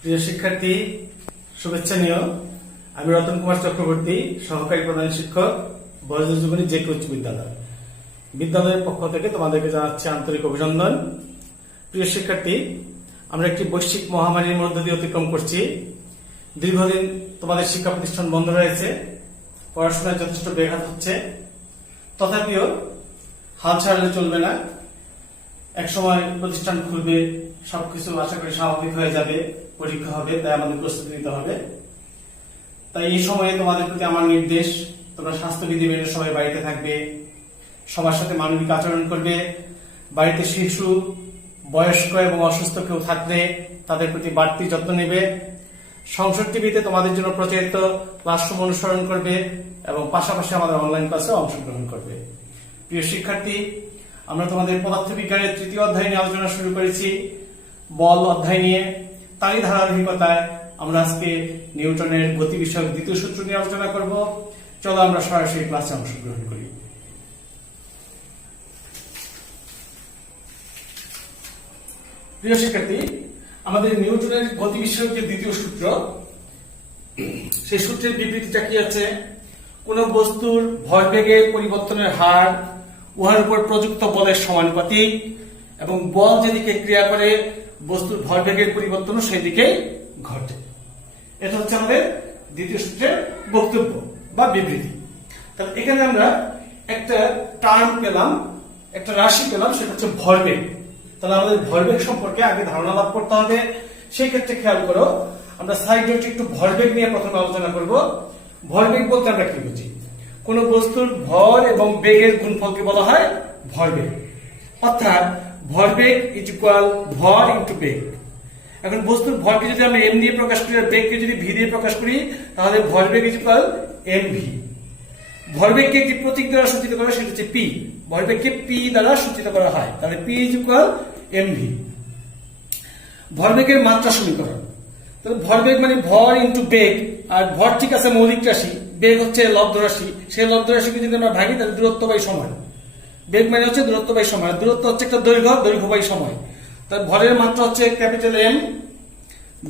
প্রিয় শিক্ষার্থী, শুভেচ্ছা নিও। আমি রতন কুমার চক্রবর্তী, সহকারী প্রধান শিক্ষক, বয়স জীবনী জেকে উচ্চ বিদ্যালয়। বিদ্যালয়ের পক্ষ থেকে তোমাদেরকে জানাচ্ছি আন্তরিক অভিনন্দন। প্রিয় শিক্ষার্থী, আমরা একটি বৈশ্বিক মহামারীর মধ্য দিয়ে অতিক্রম করছি। দীর্ঘদিন তোমাদের শিক্ষা প্রতিষ্ঠান বন্ধ রয়েছে, পড়াশোনায় যথেষ্ট ব্যাঘাত হচ্ছে। তথাপিও হাল ছাড়লে চলবে না। একসময় প্রতিষ্ঠান খুলবে, সবকিছু আশা করি স্বাভাবিক হয়ে যাবে, পরীক্ষা হবে, তাই আমাদের প্রস্তুতি নিতে হবে। তাই এই সময়ে তোমাদের প্রতি আমার নির্দেশ, তোমরা স্বাস্থ্যবিধি মেনে সবাই বাড়িতে থাকবে, সবার সাথে মানবিক আচরণ করবে। বাড়িতে শিশু, বয়স্ক এবং অসুস্থ কেউ থাকলে তাদের প্রতি বাড়তি যত্ন নেবে। সংসদ টিভিতে তোমাদের জন্য প্রচারিত ক্লাসরুম অনুসরণ করবে এবং পাশাপাশি আমাদের অনলাইন ক্লাসে অংশগ্রহণ করবে। প্রিয় শিক্ষার্থী, আমরা তোমাদের পদার্থবিজ্ঞানের তৃতীয় অধ্যায় নিয়ে আলোচনা শুরু করেছি, বল অধ্যায় নিয়ে। তারই ধারাবাহিকতায় আমরা আজকে নিউটনের গতি বিষয়ক দ্বিতীয় সূত্র নিয়ে আলোচনা করব। চলো আমরা সরাসরি ক্লাসে অংশগ্রহণ করি। প্রিয় শিক্ষার্থী, আমাদের নিউটনের গতি বিষয়ক যে দ্বিতীয় সূত্র, সেই সূত্রের বিবৃতিটা কি আছে? কোন বস্তুর ভরবেগের পরিবর্তনের হার উহার উপর প্রযুক্ত বলের সমানুপাতিক এবং বল যেদিকে ক্রিয়া করে বস্তুর ভরবেগের পরিবর্তন সেই দিকে ঘটে। এটা হচ্ছে আমাদের দ্বিতীয় সূত্রের বক্তব্য বা বিবৃতি। তাহলে এখানে আমরা একটা টার্ম পেলাম, একটা রাশি পেলাম, সেটা হচ্ছে ভরবেগ। তাহলে আমাদের ভরবেগ সম্পর্কে আগে ধারণা লাভ করতে হবে। সেই ক্ষেত্রে খেয়াল করো, আমরা সাইডে একটু ভরবেগ নিয়ে প্রথমে আলোচনা করব। ভরবেগ বলতে আমরা কি বুঝি? কোন বস্তুর ভর এবং বেগের গুণফলকে বলা হয় ভরবেগ। অর্থাৎ ভরবেগ ইজ ইকুয়াল ভর ইনটু বেগ। এখন বস্তুর ভরকে যদি আমরা এম দিয়ে প্রকাশ করি আর বেগকে যদি ভি দিয়ে প্রকাশ করি, তাহলে ভরবেগ ইজ ইকুয়াল এম ভি। ভরবেগকে একটি প্রতীক দ্বারা সূচিত করা, সেটা হচ্ছে পি। ভরবেগকে পি দ্বারা সূচিত করা হয়, তাহলে P is equal M V. ভরবেগের মাত্রা সমীকরণ, তাহলে ভরবেগ মানে ভর ইনটু বেগ। আর ভর ঠিক আছে মৌলিক রাশি, বেগ হচ্ছে লব্ধ রাশি। সেই লব্ধ রাশিকে যদি আমরা ভাগি, তাহলে দূরত্ব বাই সময়। বেগ মানে হচ্ছে দূরত্ব বাই সময়, দূরত্ব হচ্ছে একটা দৈর্ঘ্য, দৈর্ঘ্য বাই সময়। তার ভরের মাত্রা হচ্ছে ক্যাপিটাল এম,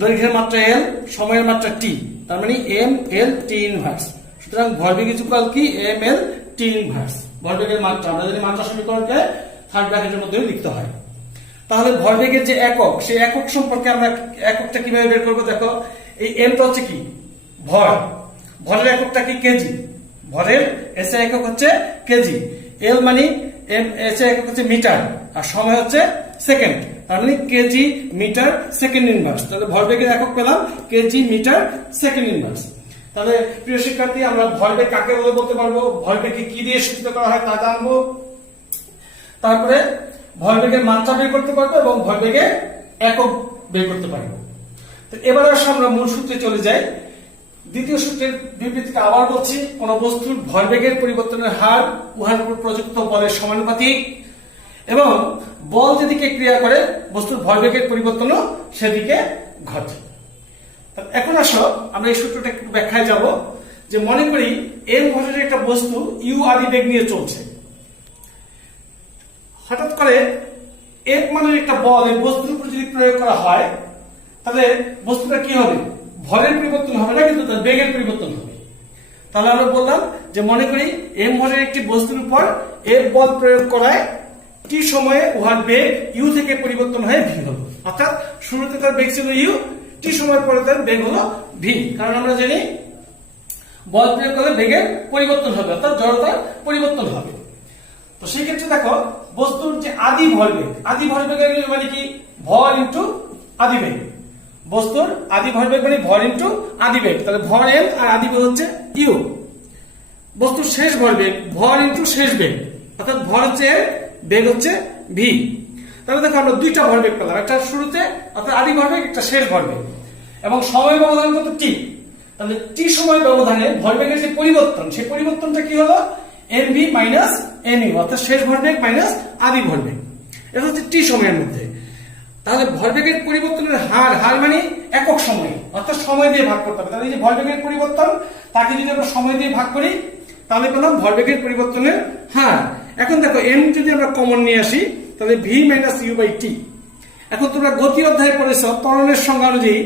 দৈর্ঘ্যের মাত্রা এল, সময়ের মাত্রা টি, তার মানে এম এল টি ইনভার্স। সুতরাং ভরবেগ ইজ ইকুয়াল কি এম এল টি ইনভার্স। ভরবেগের মাত্রা আমরা যদি মাত্রা সমীকরণকে থার্ড ব্র্যাকেটের মধ্যে লিখতে হয়। তাহলে ভরবেগের যে একক, সেই একক সম্পর্কে আমরা এককটা কিভাবে বের করবো? দেখো, এই এমটা হচ্ছে কি ভর, ভরের এককটা কি কেজি, ভরের এসআই একক হচ্ছে কেজি। এল মানে এম এসআই একক হচ্ছে মিটার, আর সময় হচ্ছে সেকেন্ড, তার মানে কেজি মিটার সেকেন্ড ইনভার্স। তাহলে ভরবেগের একক পেলাম কেজি মিটার সেকেন্ড ইনভার্স। তাহলে প্রিয় শিক্ষার্থী, আমরা ভরবেগ কাকে বলতে পারবো, ভরবেগকে কি দিয়ে সূচিত করা হয় তা জানবো। তারপরে ভরবেগের মাত্রা বের করতে পারবো এবং ভরবেগের একক বের করতে পারবো। তো এবার আসলে আমরা মূল সূত্রে চলে যাই। দ্বিতীয় সূত্রের বিবৃতিটা আবার বলছি, কোন বস্তুর ভরবেগের পরিবর্তনের হার উহার উপর প্রযুক্ত বলের সমানুপাতিক এবং বল যেদিকে ক্রিয়া করে বস্তুর ভরবেগের পরিবর্তনও সেদিকে ঘটে। এখন আসো আমরা এই সূত্রটা একটু ব্যাখ্যায় যাব। যে মনে করি এম ভরের একটা বস্তু ইউ আদি বেগ নিয়ে চলছে। হঠাৎ করে এফ মানের একটা বল এই বস্তুর উপর যদি প্রয়োগ করা হয়, তাহলে বস্তুটা কি হবে? ভরের পরিবর্তন হবে না, কিন্তু তার বেগের পরিবর্তন হবে। তাহলে আমরা বললাম যে মনে করি এম ভরের একটি বস্তুর উপর এফ বল প্রয়োগ করায় টি সময়ে উহার বেগ ইউ থেকে পরিবর্তন হয়ে ভি হলো। অর্থাৎ শুরুতে তার বেগ ছিল ইউ, টি সময় পরে তার বেগ হলো ভি। কারণ আমরা জানি বল প্রয়োগ করলে বেগের পরিবর্তন হবে, অর্থাৎ জড়তার পরিবর্তন হবে। তো সেই ক্ষেত্রে দেখো, বস্তুর যে আদি ভরবেগ, আদি ভরবেগের মানে কি ভর ইন্টু আদি বেগ। বস্তুর আদি ভরবেগ মানে ভর ইন্টু আদি বেগ। তাহলে ভর এম আর আদি বেগ হচ্ছে ইউ। বস্তুর শেষ ভরবেগ ভর ইন্টু শেষ বেগ, অর্থাৎ ভর হচ্ছে এম, বেগ হচ্ছে ভি। তাহলে দেখো আমরা দুইটা ভরবেগ পেলাম, একটা শুরুতে অর্থাৎ আদি ভরবেগ, একটা শেষ ভরবেগ, এবং সময় ব্যবধান কত টি। তাহলে টি সময় ব্যবধানে ভরবেগের যে পরিবর্তন, সেই পরিবর্তনটা কি হলো? M v minus m u, অর্থাৎ শেষ ভরবেগ মাইনাস আদি ভরবেগ। এটা হচ্ছে টি সময়ের মধ্যে। তাহলে ভরবেগের পরিবর্তনের হার, হার মানে একক সময়, অর্থাৎ সময় দিয়ে ভাগ করতে হবে। তাহলে এই যে ভরবেগের পরিবর্তন, তাকে যদি আমরা সময় দিয়ে ভাগ করি, তাহলে পেলাম ভরবেগের পরিবর্তনের হার। এখন দেখো এম যদি আমরা কমন নিয়ে আসি, তাহলে V minus you by T. এখন তোমরা গতি অধ্যায়ে পড়েছ ত্বরণের সংজ্ঞা অনুযায়ী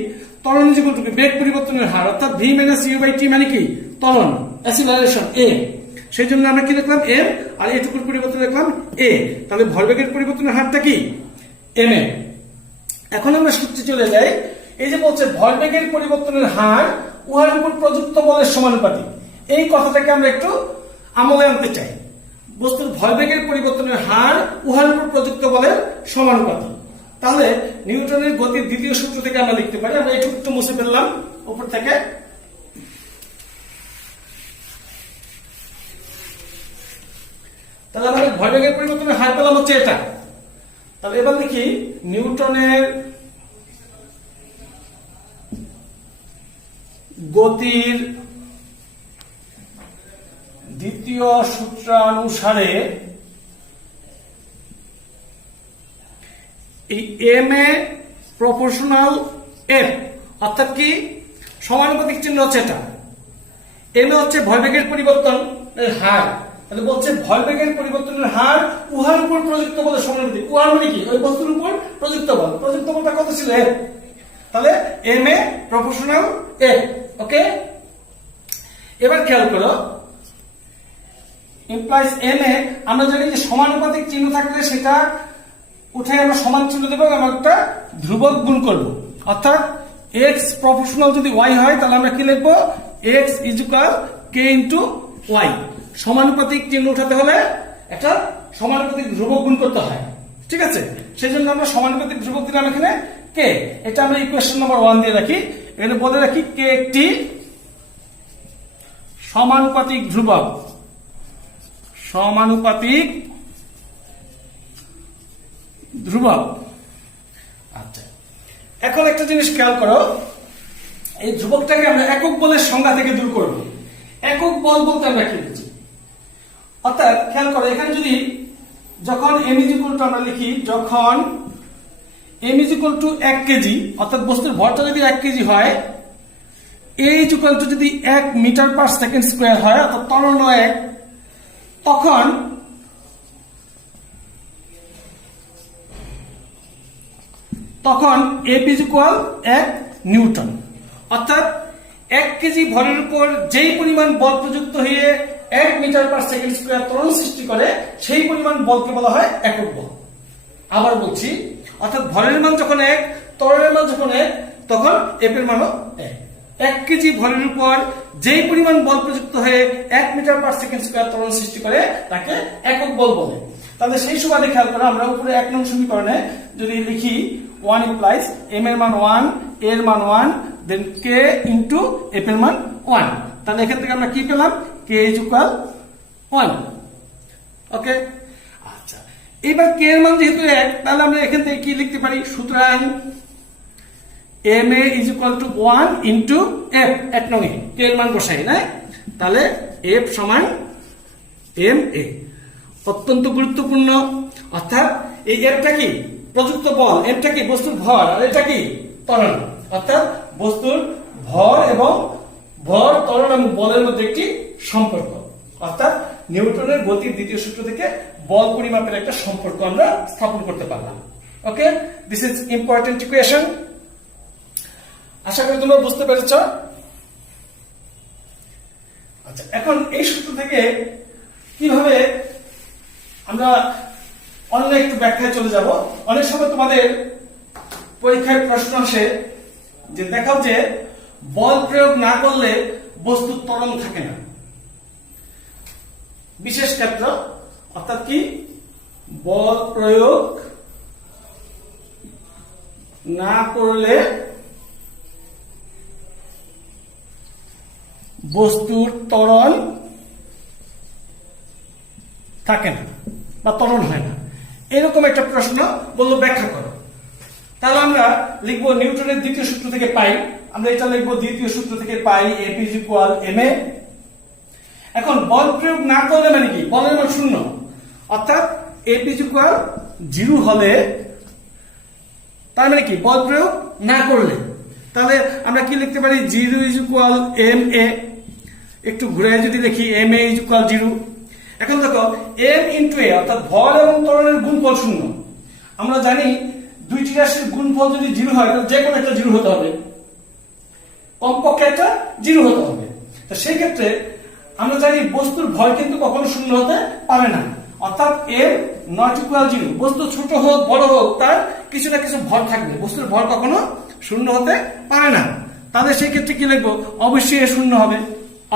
ত্বরণ ইজ ইকুয়াল টু বেগ পরিবর্তনের হার, অর্থাৎ V minus you by T মানে কি ত্বরণ, অ্যাসিলারেশন এ। সেই জন্য আমরা কি লিখলাম এম, আর এটুকুর পরিবর্তন লিখলাম এ। তাহলে ভরবেগের পরিবর্তনের হারটা কি এম এ। এখন আমরা সূত্রে চলে যাই। এই যে বলছে ভরবেগের পরিবর্তনের হার উহার উপর প্রযুক্ত বলের সমানুপাতিক, এই কথাটাকে আমরা একটু আমলে আনতে চাই। বস্তুর ভরবেগের পরিবর্তনের হার উহার উপর প্রযুক্ত বলের সমানুপাতিক। তাহলে নিউটনের গতির দ্বিতীয় সূত্র থেকে আমরা লিখতে পারি, আমরা একটু একটু মুছে ফেললাম উপর থেকে। তাহলে আমাদের ভরবেগের পরিবর্তনের হার পেলাম হচ্ছে এটা। তাহলে এবার দেখি নিউটনের গতির দ্বিতীয় সূত্রানুসারে এই এম এ প্রপোর্শনাল এফ, অর্থাৎ কি সমানুপাতিক চিহ্ন হচ্ছে এটা। এম এ হচ্ছে ভরবেগের পরিবর্তনের হার। তাহলে বলছে ভরবেগের পরিবর্তনের হার উহার উপর প্রযুক্ত বলের সমানুপাতিক। উহার মানে কি ওই বস্তুর উপর প্রযুক্ত বল। প্রযুক্ত বলটা কত ছিল এফ, তাহলে এম এ প্রপোর্শনাল এফ। ওকে, এবার খেয়াল করো ইমপ্লাইজ এম এ, আমরা জানি যে সমানুপাতিক চিহ্ন থাকলে সেটা উঠে আমরা সমান চিহ্ন দেবো, আমরা একটা ধ্রুবক গুণ করব। অর্থাৎ এক্স প্রপোর্শনাল যদি ওয়াই হয় তাহলে আমরা কি লিখবো x is equal k into y. সমানুপাতিক চিহ্ন উঠাতে হলে একটা সমানুপাতিক ধ্রুবক গুণ করতে হয়, ঠিক আছে। সেই জন্য আমরা সমানুপাতিক ধ্রুবক দিলাম এখানে কে। এটা আমরা ইকুয়েশন নাম্বার 1 দিয়ে রাখি। এখানে বলে রাখি কে একটি সমানুপাতিক ধ্রুবক, সমানুপাতিক ধ্রুবক। আচ্ছা, এখন একটা জিনিস খেয়াল করো, এই ধ্রুবকটাকে আমরা একক বলের সংজ্ঞা থেকে দূর করব। একক বল বলতে আমরা কি বুঝি, অর্থাৎ খেয়াল করো এখানে যদি যখন এম ইজ ইকুয়াল টু আমরা লিখি, যখন m is equal to 1 KG, অর্থাৎ বস্তুর ভরটা যদি 1 কেজি হয়, এ ইজ ইকুয়াল টু যদি 1 মিটার পার সেকেন্ড স্কোয়ার হয়, অর্থাৎ ত্বরণ 1, তখন এফ ইজ ইকুয়াল 1 নিউটন। অর্থাৎ 1 কেজি ভরের উপর যেই পরিমাণ বল প্রযুক্ত হয়ে 1 মিটার পার সেকেন্ড স্কোয়ার ত্বরণ সৃষ্টি করে, সেই পরিমাণ বলকে বলা হয় একক বল। আবার বলছি, অর্থাৎ ভরের মান যখন 1, ত্বরণের মান যখন 1, তখন এফ এর মানও 1। 1 কেজি ভরের উপর যেই পরিমাণ বল প্রযুক্ত হয়ে 1 মিটার পার সেকেন্ড স্কোয়ার ত্বরণ সৃষ্টি করে তাকে একক বল বলে। তাহলে সেই সুবাদে খেয়াল করো, আমরা উপরে 1 নং সমীকরণে যদি লিখি 1 ইমপ্লাইজ এম এর মান 1, এর মান 1, দেন কে ইন্টু এফ এর মান 1। তাহলে এখান থেকে আমরা কি পেলাম কে ইজ ইকুয়াল 1। ওকে, আচ্ছা, এবার কে এর মান যেহেতু 1, তাহলে আমরা এখান থেকে কি লিখতে পারি, সুতরাং m a is equal to 1 into f. 1 নং এ কে এর মান বসাই না, তাহলে এফ সমান এম এ। অত্যন্ত গুরুত্বপূর্ণ। অর্থাৎ এই এফটা কি প্রযুক্ত বল, এফটা কি বস্তুর ভর, আর এটা কি ত্বরণ। অর্থাৎ বস্তুর ভর এবং ভর, ত্বরণ এবং বলের মধ্যে একটি সম্পর্ক। অর্থাৎ নিউটনের গতির দ্বিতীয় সূত্র থেকে বল পরিমাপের একটা সম্পর্ক আমরা স্থাপন করতে পারলাম। ওকে, দিস ইজ ইম্পর্টেন্ট ইকুয়েশন। আশা করি তোমরা বুঝতে পেরেছ। আচ্ছা, এখন এই সূত্র থেকে কিভাবে আমরা অন্য একটু ব্যাখ্যায় চলে যাব। অনেক সময় তোমাদের পরীক্ষায় প্রশ্ন আসে যে দেখাও যে বল প্রয়োগ না করলে বস্তুর ত্বরণ থাকে না। বিশেষ ক্ষেত্র, অর্থাৎ কি বল প্রয়োগ না করলে বস্তুর ত্বরণ থাকে না বা ত্বরণ হয় না, এরকম একটা প্রশ্ন বললো ব্যাখ্যা করো। তাহলে আমরা লিখবো নিউটনের দ্বিতীয় সূত্র থেকে পাই, আমরা এটা লিখবো দ্বিতীয় সূত্র থেকে পাই F is equal M A. এখন বল প্রয়োগ না করলে মানে কি, বলের মান 0, অর্থাৎ এফ ইজ ইকুয়াল 0 হলে তার মানে কি বল প্রয়োগ না করলে, তাহলে আমরা কি লিখতে পারি 0 ইজ ইকুয়াল এম এ। একটু ঘুরে যদি দেখি এম এ ইজ ইকুয়াল 0। এখন দেখো এম ইন্টু এ, অর্থাৎ ভর এবং ত্বরণের গুণফল 0। আমরা জানি দুইটি রাশির গুণফল যদি 0 হয় তাহলে যে কোনো একটা 0 হতে হবে। কমপক্ষে একটা 0 হতে হবে। তো সেই ক্ষেত্রে আমরা জানি বস্তুর ভর কিন্তু কখনো শূন্য হতে পারে না, অর্থাৎ m নট ইকুয়াল 0। বস্তু ছোট হোক বড় হোক তার কিছু না কিছু ভর থাকবে, বস্তুর ভর কখনো শূন্য হতে পারে না। তাহলে সেই ক্ষেত্রে কি লিখবো, অবশ্যই এ শূন্য হবে।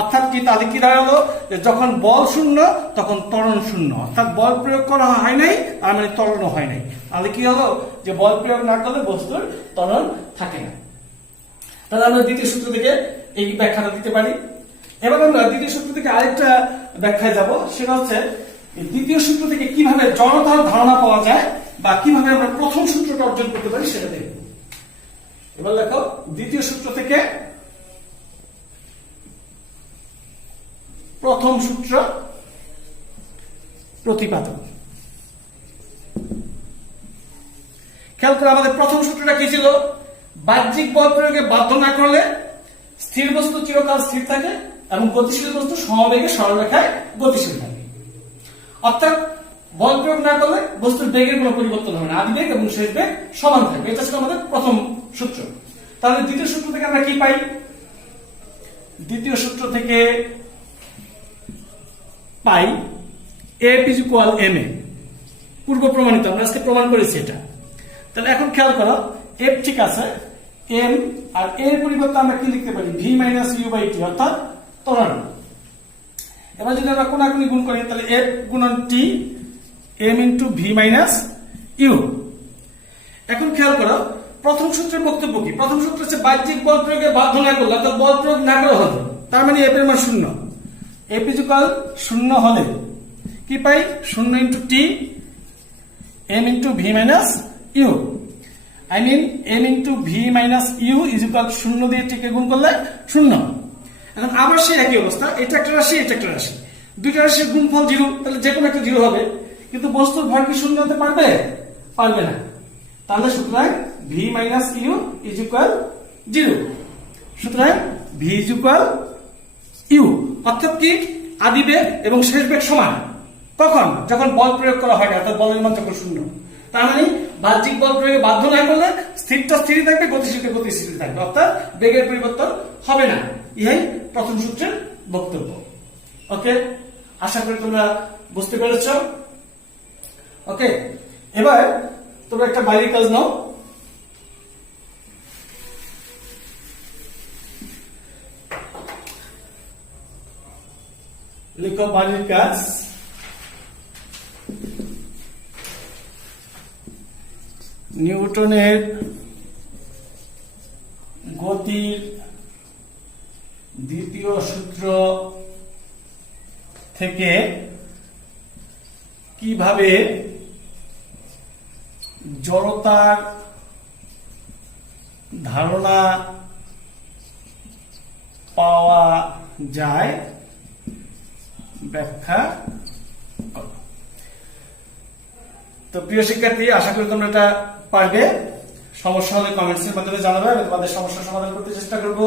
অর্থাৎ কি, তাহলে কি দাঁড়ালো, যে যখন বল শূন্য তখন ত্বরণ শূন্য, অর্থাৎ বল প্রয়োগ করা হয় নাই তার মানে ত্বরণও হয় নাই। তাহলে কি হলো, যে বল প্রয়োগ না করলে বস্তুর ত্বরণ থাকে না। তাহলে আমরা দ্বিতীয় সূত্র থেকে এই ব্যাখ্যাটা দিতে পারি। এবার আমরা দ্বিতীয় সূত্র থেকে আরেকটা ব্যাখ্যায় যাব, সেটা হচ্ছে দ্বিতীয় সূত্র থেকে কিভাবে জড়তার ধারণা পাওয়া যায় বা কিভাবে আমরা প্রথম সূত্রটা অর্জন করতে পারি সেটা দেখব। এবার দেখো, দ্বিতীয় সূত্র থেকে প্রথম সূত্র প্রতিপাদক। খেয়াল করে আমাদের প্রথম সূত্রটা কি ছিল, বাহ্যিক বল প্রয়োগে বাধ্য না করলে স্থির বস্তু চিরকাল স্থির থাকে এবং গতিশীল বস্তু সমবেগে সরলরেখায় গতিশীল থাকে। অর্থাৎ বল প্রয়োগ না করলে বস্তুর বেগের কোনো পরিবর্তন হবে না, আদি বেগ এবং শেষ বেগ সমান থাকবে। এটা ছিল আমাদের প্রথম সূত্র। তাহলে দ্বিতীয় সূত্র থেকে আমরা কি পাই, দ্বিতীয় সূত্র থেকে পাই F is equal ma, পূর্ব প্রমাণিত, আমরা আজকে প্রমাণ করেছি এটা। তাহলে এখন খেয়াল করো, F ঠিক আছে, m আর এর পরিবর্তে আমরা কি লিখতে পারি, v minus u by t, অর্থাৎ ত্বরণ। এবার যদি আমরা কোনাকুনি গুণ করি তাহলে F গুণন t m into v minus u। এখন খেয়াল করো, প্রথম সূত্রের বক্তব্য কি, প্রথম সূত্র হচ্ছে বাহ্যিক বল প্রয়োগে বাধ্য না করলে, অর্থাৎ বল প্রয়োগ না করা হতো, তার মানে F এর মান শূন্য। F is equal শূন্য হলে কি পাই, শূন্য into T m into v minus u, I mean m into v minus u is equal শূন্য দিয়ে টিকে গুণ করলে শূন্য। এখন আবার সেই একই অবস্থা, এটা একটা রাশি এটা একটা রাশি, দুইটা রাশির গুণফল 0, তাহলে যে কোনো একটা 0 হবে, কিন্তু বস্তুর ভর কি শূন্য হতে পারবে, পারবে না। তাহলে সুতরাং v minus u is equal 0, সুতরাং v is equal u, অর্থাৎ কি, আদি বেগ এবং শেষ বেগ সমান। কখন, যখন বল প্রয়োগ করা হয় না, অর্থাৎ বলের মান যখন শূন্য। তার মানে বাহ্যিক বল প্রয়োগে বাধ্য না করলে স্থিরটা স্থিরই থাকবে, গতিশীলটা গতিশীল থাকবে, অর্থাৎ বেগের পরিবর্তন হবে না। ইহাই প্রথম সূত্রের বক্তব্য। ওকে, আশা করি তোমরা বুঝতে পেরেছ। ওকে, এবার তোমরা একটা বাইরের কাজ নাও। লিখো বাড়ির কাজ, নিউটনের গতির দ্বিতীয় সূত্র থেকে কিভাবে জড়তার ধারণা পাওয়া যায় ব্যাখ্যা করো। তো প্রিয় শিক্ষার্থী, আশা করি তোমরা এটা পারবে। সমস্যা হলে কমেন্টসের মাধ্যমে জানাবে, আমি তোমাদের সমস্যার সমাধান করতে চেষ্টা করব।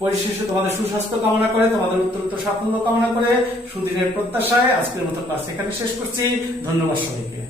পরিশেষে তোমাদের সুস্বাস্থ্য কামনা করে, তোমাদের উত্তরোত্তর সাফল্য কামনা করে, সুদিনের প্রত্যাশায় আজকের মতো ক্লাস এখানে শেষ করছি। ধন্যবাদ সবাইকে।